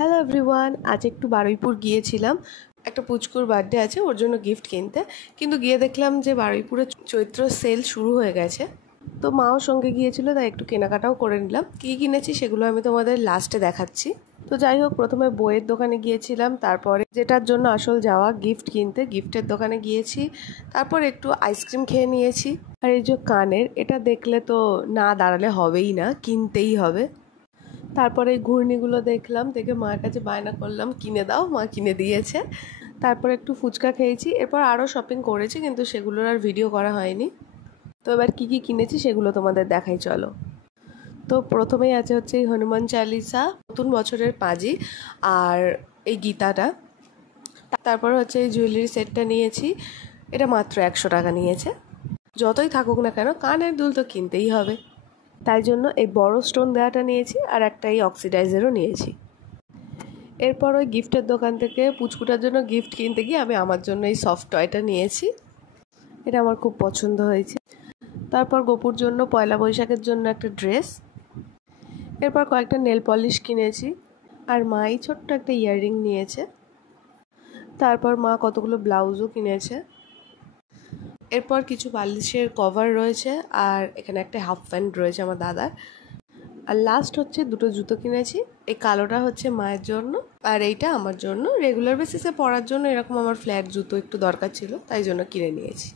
Hello everyone, আজ একটু বারুইপুর গিয়েছিলাম। একটা পুচকুর বার্থডে আছে, ওর জন্য গিফট কিনতে। কিন্তু গিয়ে দেখলাম যে বারুইপুরে চৈত্র সেল শুরু হয়ে গেছে। তো মাও সঙ্গে গিয়েছিল, তাই একটু কেনাকাটাও করে নিলাম। কী কিনেছি সেগুলো আমি তোমাদের লাস্টে দেখাচ্ছি। তো যাই হোক, প্রথমে বইয়ের দোকানে গিয়েছিলাম, তারপরে যেটার জন্য আসল যাওয়া গিফট কিনতে গিফটের দোকানে গিয়েছি। তারপর একটু আইসক্রিম খেয়ে নিয়েছি। আর এই যে কানের, এটা দেখলে তো না দাঁড়ালে হবেই না, কিনতেই হবে। তারপরে এই ঘূর্ণিগুলো দেখলাম, দেখে মার কাছে বায়না করলাম কিনে দাও, মা কিনে দিয়েছে। তারপর একটু ফুচকা খেয়েছি, এরপর আরও শপিং করেছি, কিন্তু সেগুলোর আর ভিডিও করা হয়নি। তো এবার কী কী কিনেছি সেগুলো তোমাদের দেখাই, চলো। তো প্রথমেই আছে হচ্ছে এই হনুমান চালিসা, নতুন বছরের পাঁজি, আর এই গীতাটা। তারপর হচ্ছে এই জুয়েলারি সেটটা নিয়েছি, এটা মাত্র 100 টাকা নিয়েছে। যতই থাকুক না কেন, কানের দুল তো কিনতেই হবে, তাই জন্য এই বড় স্টোন দেওয়াটা নিয়েছি, আর একটা এই অক্সিডাইজারও নিয়েছি। এরপর ওই গিফটের দোকান থেকে পুচকুটার জন্য গিফট কিনতে গিয়ে আমি আমার জন্য এই সফট টয়টা নিয়েছি, এটা আমার খুব পছন্দ হয়েছে। তারপর গোপুর জন্য পয়লা বৈশাখের জন্য একটা ড্রেস। এরপর কয়েকটা নেল পলিশ কিনেছি, আর মাই ছোট্ট একটা ইয়াররিং নিয়েছে। তারপর মা কতগুলো ব্লাউজও কিনেছে। এরপর কিছু বালিশের কভার রয়েছে, আর এখানে একটা হাফ প্যান্ট রয়েছে আমার দাদার। আর লাস্ট হচ্ছে দুটো জুতো কিনেছি, এই কালোটা হচ্ছে মায়ের জন্য, আর এইটা আমার জন্য রেগুলার বেসিসে পরার জন্য। এরকম আমার ফ্ল্যাট জুতো একটু দরকার ছিল, তাই জন্য কিনে নিয়েছি।